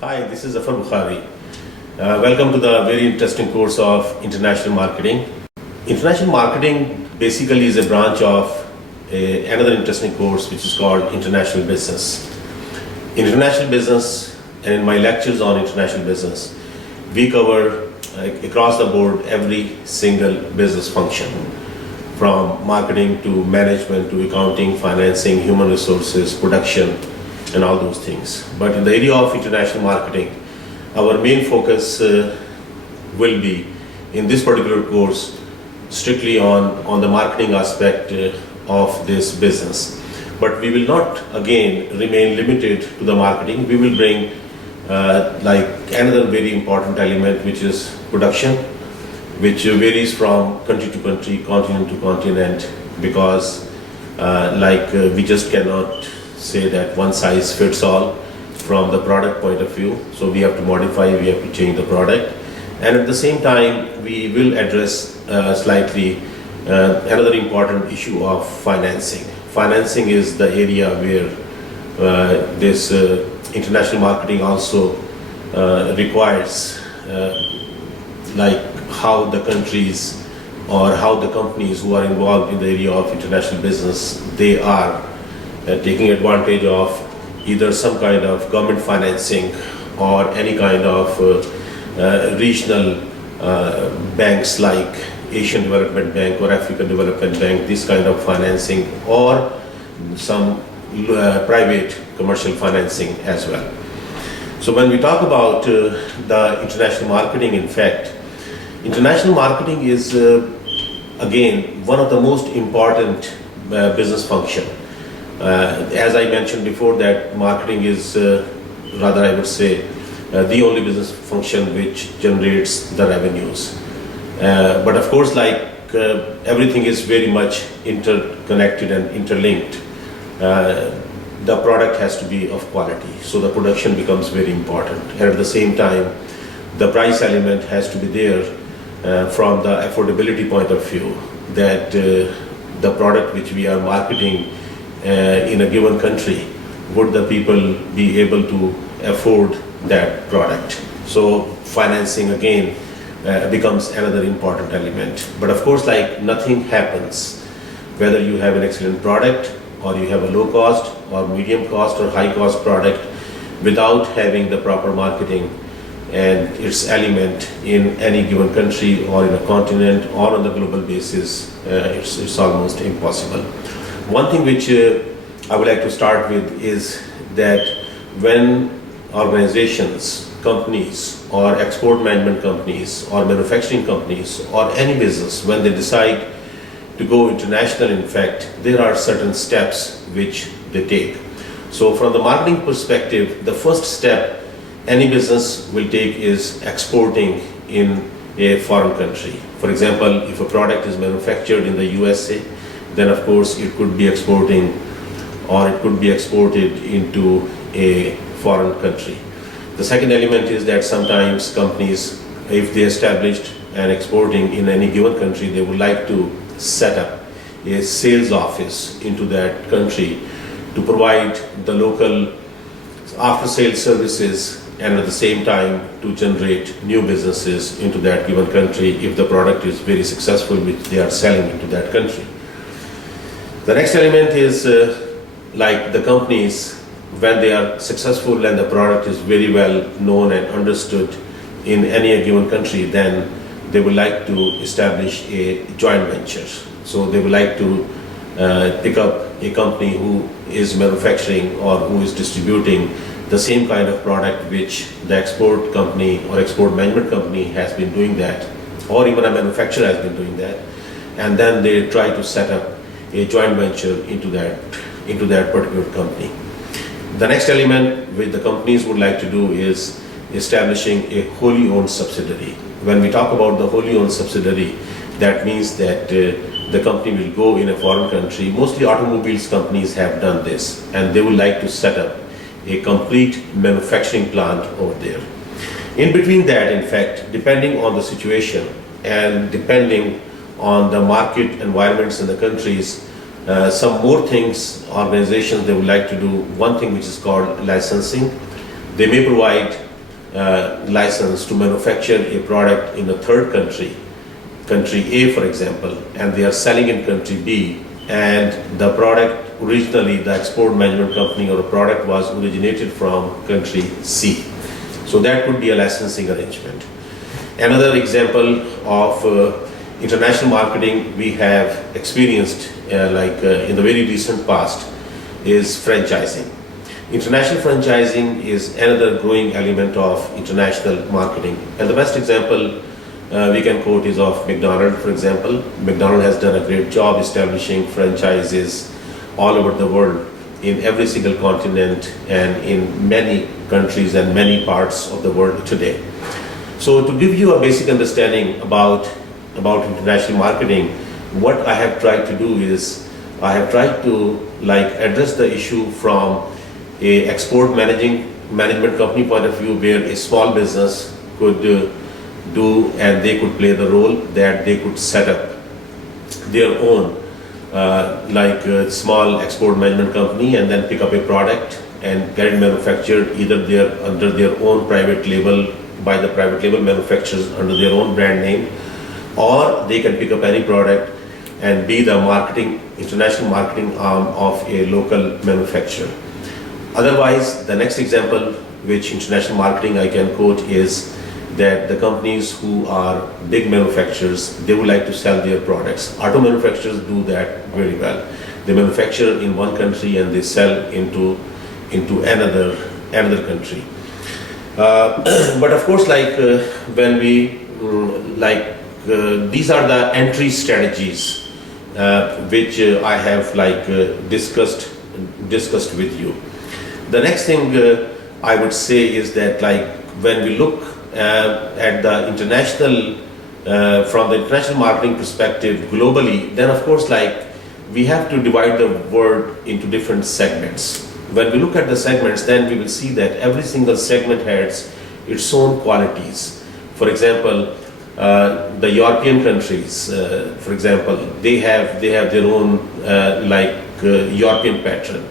Hi, this is Zafar Bokhari. Welcome to the very interesting course of International Marketing. International Marketing basically is a branch of another interesting course which is called International Business. International Business, and in my lectures on International Business, we cover across the board every single business function, from marketing to management to accounting, financing, human resources, production, and all those things. But in the area of international marketing, our main focus will be in this particular course strictly on the marketing aspect of this business. But we will not again remain limited to the marketing. We will bring like another very important element, which is production, which varies from country to country, continent to continent, because we just cannot say that one size fits all from the product point of view. So we have to modify, we have to change the product. And at the same time, we will address slightly another important issue of financing. Financing is the area where this international marketing also requires like how the countries or how the companies who are involved in the area of international business, they are taking advantage of either some kind of government financing or any kind of regional banks like Asian Development Bank or African Development Bank, this kind of financing, or some private commercial financing as well. So when we talk about the international marketing, in fact, international marketing is again one of the most important business function. As I mentioned before, that marketing is rather, I would say, the only business function which generates the revenues. But of course, everything is very much interconnected and interlinked. The product has to be of quality, so the production becomes very important. And at the same time, the price element has to be there from the affordability point of view, that the product which we are marketing in a given country, would the people be able to afford that product? So financing again becomes another important element. But of course, nothing happens whether you have an excellent product or you have a low cost or medium cost or high cost product without having the proper marketing and its element in any given country or in a continent or on the global basis. It's almost impossible. One thing which I would like to start with is that when organizations, companies, or export management companies, or manufacturing companies, or any business, when they decide to go international, in fact, there are certain steps which they take. So from the marketing perspective, the first step any business will take is exporting in a foreign country. For example, if a product is manufactured in the USA, then of course it could be exporting or it could be exported into a foreign country. The second element is that sometimes companies, if they established and exporting in any given country, they would like to set up a sales office into that country to provide the local after-sales services and at the same time to generate new businesses into that given country if the product is very successful, which they are selling into that country. The next element is the companies, when they are successful and the product is very well known and understood in any given country, then they would like to establish a joint venture. So they would like to pick up a company who is manufacturing or who is distributing the same kind of product which the export company or export management company has been doing that, or even a manufacturer has been doing that, and then they try to set up a joint venture into that particular company. The next element which the companies would like to do is establishing a wholly owned subsidiary. When we talk about the wholly owned subsidiary, that means that the company will go in a foreign country. Mostly automobiles companies have done this, and they would like to set up a complete manufacturing plant over there. In between that, in fact, depending on the situation and depending on the market environments in the countries, some more things organizations they would like to do. One thing which is called licensing. They may provide license to manufacture a product in a third country, country A for example, and they are selling in country B, and the product originally, the export management company or a product was originated from country C. So that could be a licensing arrangement. Another example of international marketing we have experienced in the very recent past is franchising. International franchising is another growing element of international marketing. And the best example we can quote is of McDonald's, for example. McDonald's has done a great job establishing franchises all over the world, in every single continent and in many countries and many parts of the world today. So to give you a basic understanding about international marketing, what I have tried to do is I have tried to address the issue from a export management company point of view, where a small business could do and they could play the role that they could set up their own small export management company and then pick up a product and get it manufactured either under their own private label by the private label manufacturers under their own brand name, or they can pick up any product and be the international marketing arm of a local manufacturer. Otherwise, the next example which international marketing I can quote is that the companies who are big manufacturers, they would like to sell their products. Auto manufacturers do that very well. They manufacture in one country and they sell into another country. But of course, when we these are the entry strategies which I have discussed with you. The next thing I would say is that when we look at the international, from the international marketing perspective globally, then of course we have to divide the world into different segments. When we look at the segments, then we will see that every single segment has its own qualities. For example, the European countries, for example, they have their own European pattern,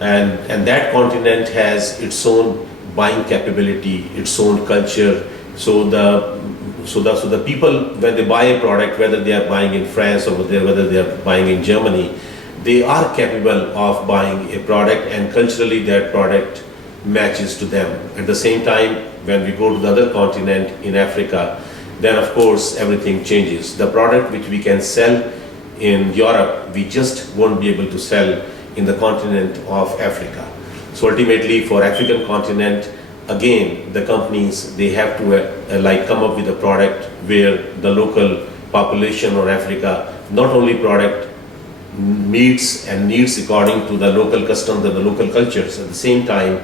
and that continent has its own buying capability, its own culture. So the people, when they buy a product, whether they are buying in France or whether they are buying in Germany, they are capable of buying a product, and culturally that product matches to them. At the same time, when we go to the other continent in Africa, then of course everything changes. The product which we can sell in Europe, we just won't be able to sell in the continent of Africa. So ultimately, for African continent, again, the companies, they have to come up with a product where the local population or Africa, not only product meets and needs according to the local customs and the local cultures, at the same time,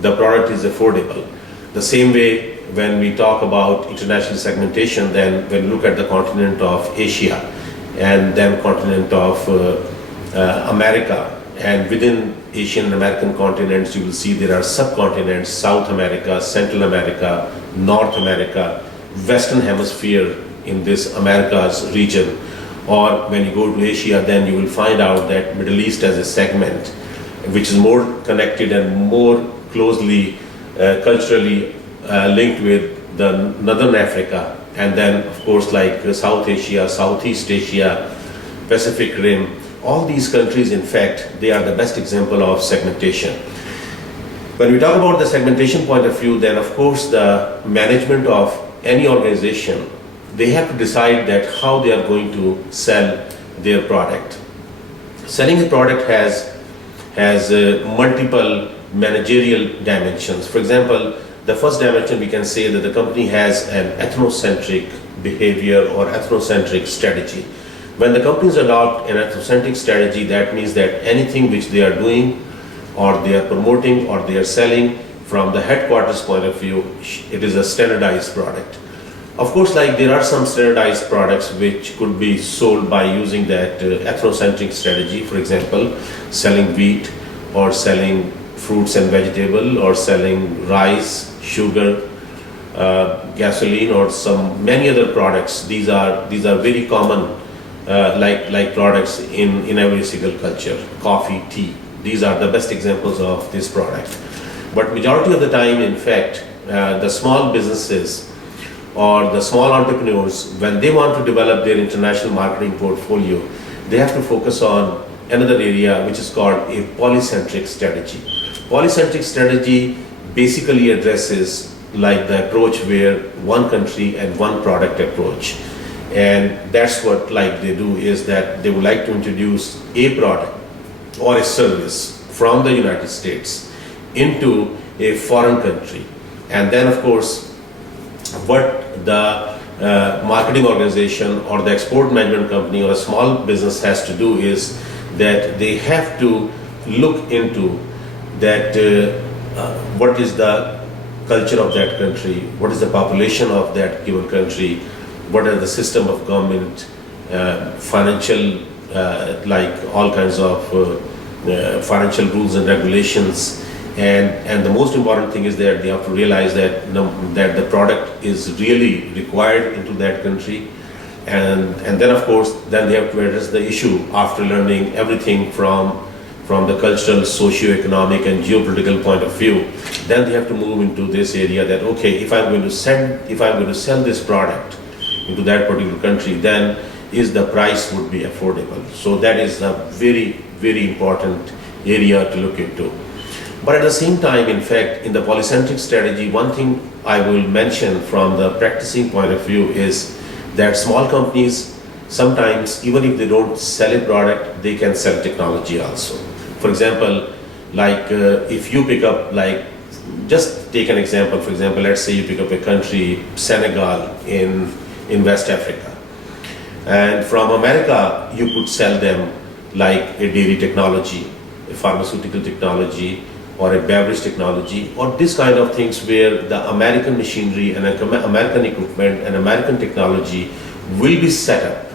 the product is affordable. The same way, when we talk about international segmentation, then when we look at the continent of Asia and then continent of America, and within Asian and American continents, you will see there are subcontinents: South America, Central America, North America, Western Hemisphere in this Americas region. Or when you go to Asia, then you will find out that Middle East as a segment, which is more connected and more closely culturally linked with the Northern Africa, and then of course South Asia, Southeast Asia, Pacific Rim. All these countries, in fact, they are the best example of segmentation. When we talk about the segmentation point of view, then of course the management of any organization, they have to decide that how they are going to sell their product. Selling a product has multiple managerial dimensions. For example, the first dimension, we can say that the company has an ethnocentric behavior or ethnocentric strategy. When the companies adopt an ethnocentric strategy, that means that anything which they are doing or they are promoting or they are selling from the headquarters point of view, it is a standardized product. Of course, there are some standardized products which could be sold by using that ethnocentric strategy. For example, selling wheat or selling fruits and vegetable or selling rice, sugar, gasoline, or many other products. These are very common like products in every single culture. Coffee, tea, these are the best examples of this product. But majority of the time, in fact, the small businesses or the small entrepreneurs, when they want to develop their international marketing portfolio, they have to focus on another area which is called a polycentric strategy. Polycentric strategy basically addresses like the approach where one country and one product approach. And that's what like they do is that they would like to introduce a product or a service from the United States into a foreign country. And then of course, what the marketing organization or the export management company or a small business has to do is that they have to look into that what is the culture of that country, what is the population of that given country, what are the system of government, financial, like all kinds of financial rules and regulations. And the most important thing is that they have to realize that that the product is really required into that country, and then of course then they have to address the issue after learning everything from the cultural, socio-economic and geopolitical point of view. Then they have to move into this area that okay, if I'm going to sell this product into that particular country, then is the price would be affordable. So that is a very important area to look into. But at the same time, in fact, in the polycentric strategy, one thing I will mention from the practicing point of view is that small companies sometimes, even if they don't sell a product, they can sell technology also. For example, like if you pick up, like, just take an example, for example, let's say you pick up a country, Senegal in West Africa. And from America, you could sell them like a dairy technology, a pharmaceutical technology, or a beverage technology, or this kind of things where the American machinery and American equipment and American technology will be set up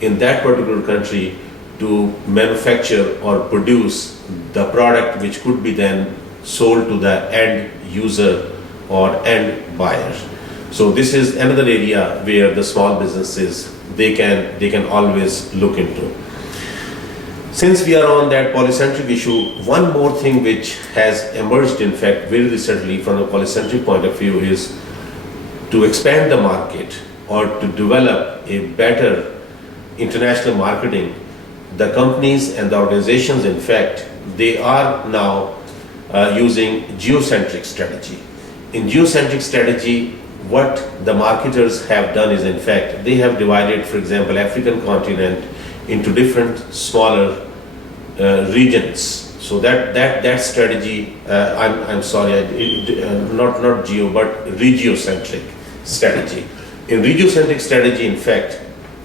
in that particular country to manufacture or produce the product which could be then sold to the end user or end buyer. So this is another area where the small businesses they can always look into. Since we are on that polycentric issue, one more thing which has emerged in fact very recently from a polycentric point of view is to expand the market or to develop a better international marketing. The companies and the organizations, in fact, they are now using geocentric strategy. In geocentric strategy, what the marketers have done is, in fact, they have divided, for example, African continent into different smaller regions. So that strategy, I'm sorry, not geo but regiocentric strategy. In regiocentric strategy, in fact,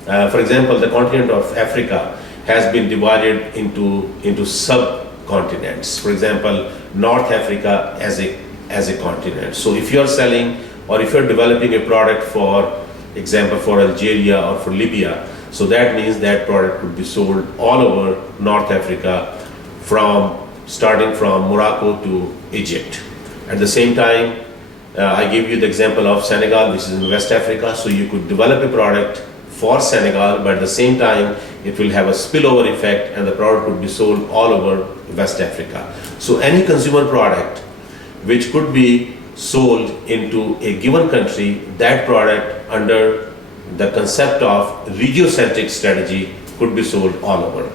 for example, the continent of Africa has been divided into subcontinents. For example, North Africa as a continent. So if you are selling or if you're developing a product, for example, for Algeria or for Libya, so that means that product could be sold all over North Africa, starting from Morocco to Egypt. At the same time, I gave you the example of Senegal, which is in West Africa. So you could develop a product for Senegal, but at the same time, it will have a spillover effect and the product could be sold all over West Africa. So any consumer product which could be sold into a given country, that product under the concept of regiocentric strategy could be sold all over.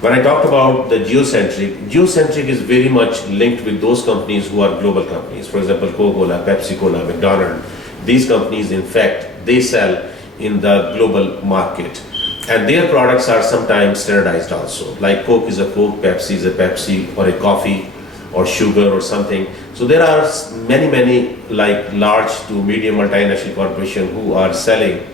When I talked about the geocentric is very much linked with those companies who are global companies. For example, Coca-Cola, Pepsi-Cola, McDonald's. These companies, in fact, they sell in the global market. And their products are sometimes standardized also. Like Coke is a Coke, Pepsi is a Pepsi, or a coffee, or sugar or something. So there are many like large to medium multinational corporations who are selling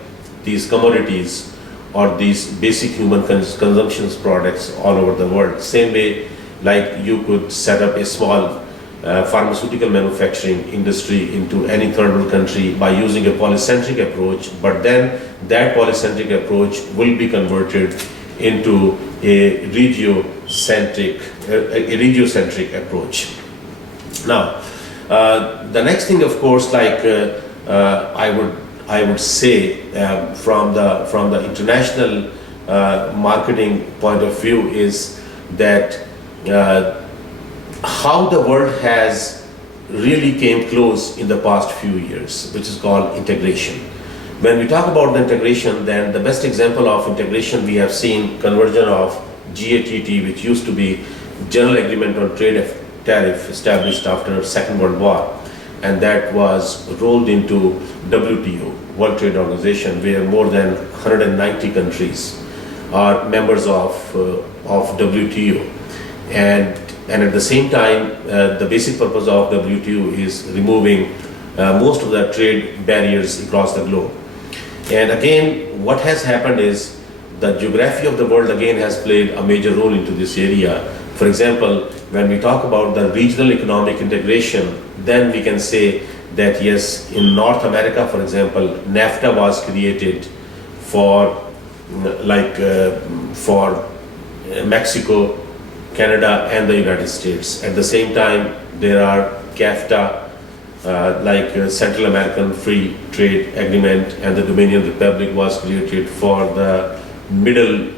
these commodities or these basic human consumption products all over the world. Same way, like you could set up a small pharmaceutical manufacturing industry into any third world country by using a polycentric approach, but then that polycentric approach will be converted into a regiocentric approach. Now, the next thing, of course, like I would say from the international marketing point of view is that how the world has really came close in the past few years, which is called integration. When we talk about the integration, then the best example of integration we have seen conversion of GATT, which used to be General Agreement on Trade Tariff established after Second World War, and that was rolled into WTO, World Trade Organization, where more than 190 countries are members of WTO. And at the same time, the basic purpose of WTO is removing most of the trade barriers across the globe. And again, what has happened is the geography of the world again has played a major role into this area. For example, when we talk about the regional economic integration, then we can say that yes, in North America, for example, NAFTA was created for Mexico, Canada, and the United States. At the same time, there are CAFTA, Central American Free Trade Agreement, and the Dominion Republic was created for the middle,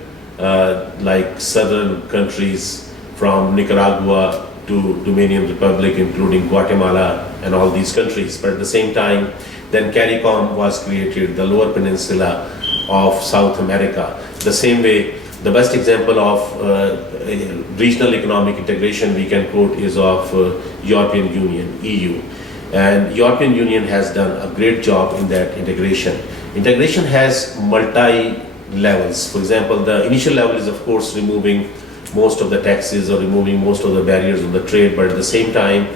southern countries from Nicaragua to Dominion Republic, including Guatemala and all these countries. But at the same time, then CARICOM was created, the Lower Peninsula of South America. The same way, the best example of regional economic integration we can quote is of European Union, EU. And European Union has done a great job in that integration. Integration has multi-levels. For example, the initial level is of course removing most of the taxes or removing most of the barriers on the trade, but at the same time,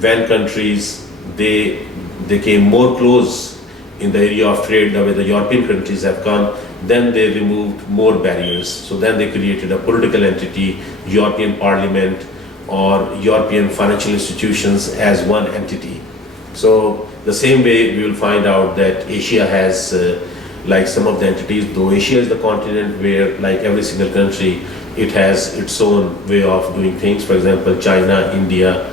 when countries, they came more close in the area of trade, the way the European countries have come, then they removed more barriers. So then they created a political entity, European Parliament, or European financial institutions as one entity. So the same way we will find out that Asia has some of the entities, though Asia is the continent where like every single country, it has its own way of doing things. For example, China, India,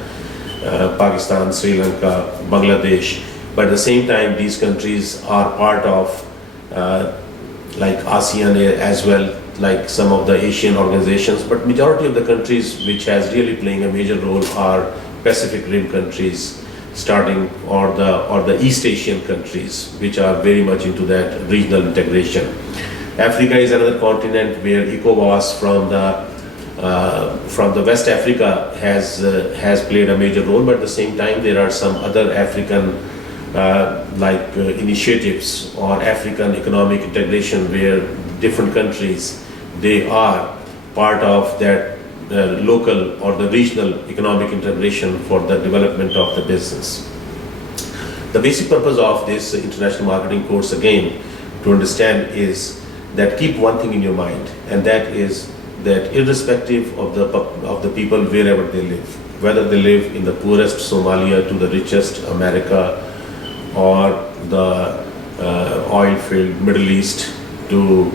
Pakistan, Sri Lanka, Bangladesh. But at the same time, these countries are part of ASEAN as well, like some of the Asian organizations, but majority of the countries which has really playing a major role are Pacific Rim countries, or the East Asian countries, which are very much into that regional integration. Africa is another continent where ECOWAS from the West Africa has played a major role, but at the same time there are some other African initiatives or African economic integration where different countries, they are part of that local or the regional economic integration for the development of the business. The basic purpose of this international marketing course again to understand is that keep one thing in your mind, and that is that irrespective of the people wherever they live, whether they live in the poorest Somalia to the richest America, or the oil-filled Middle East to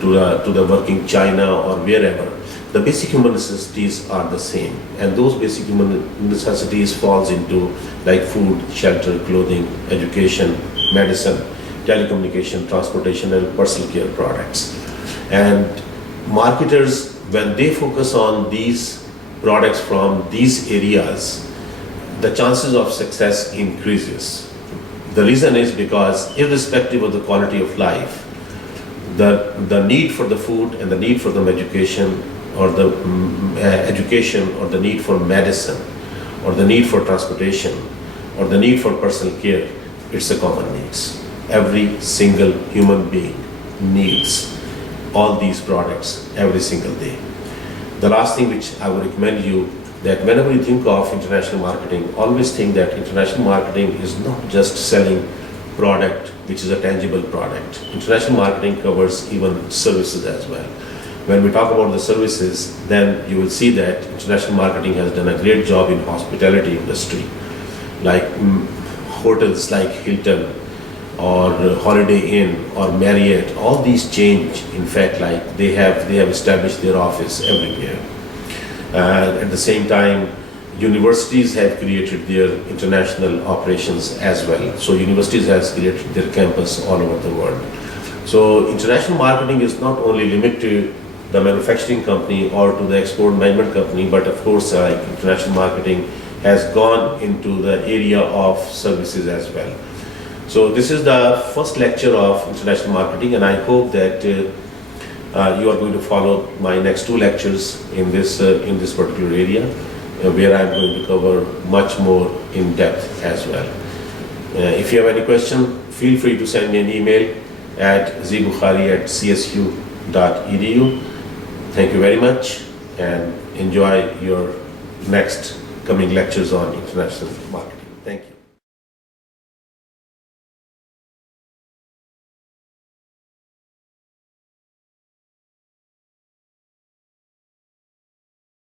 the working China or wherever, the basic human necessities are the same, and those basic human necessities falls into like food, shelter, clothing, education, medicine, telecommunication, transportation, and personal care products. And marketers, when they focus on these products from these areas, the chances of success increases. The reason is because irrespective of the quality of life, the need for the food and the need for the education or the need for medicine or the need for transportation or the need for personal care, it's a common needs. Every single human being needs all these products every single day. The last thing which I would recommend you, that whenever you think of international marketing, always think that international marketing is not just selling product which is a tangible product. International marketing covers even services as well. When we talk about the services, then you will see that international marketing has done a great job in hospitality industry, like hotels like Hilton or Holiday Inn or Marriott. All these change. In fact, like they have established their office everywhere. At the same time, universities have created their international operations as well. So universities has created their campus all over the world. So international marketing is not only limited to the manufacturing company or to the export management company, but of course international marketing has gone into the area of services as well. So this is the first lecture of international marketing, and I hope that you are going to follow my next two lectures in this particular area, where I'm going to cover much more in depth as well. If you have any question, feel free to send me an email at zbokhari@csu.edu. Thank you very much, and enjoy your next coming lectures on international marketing.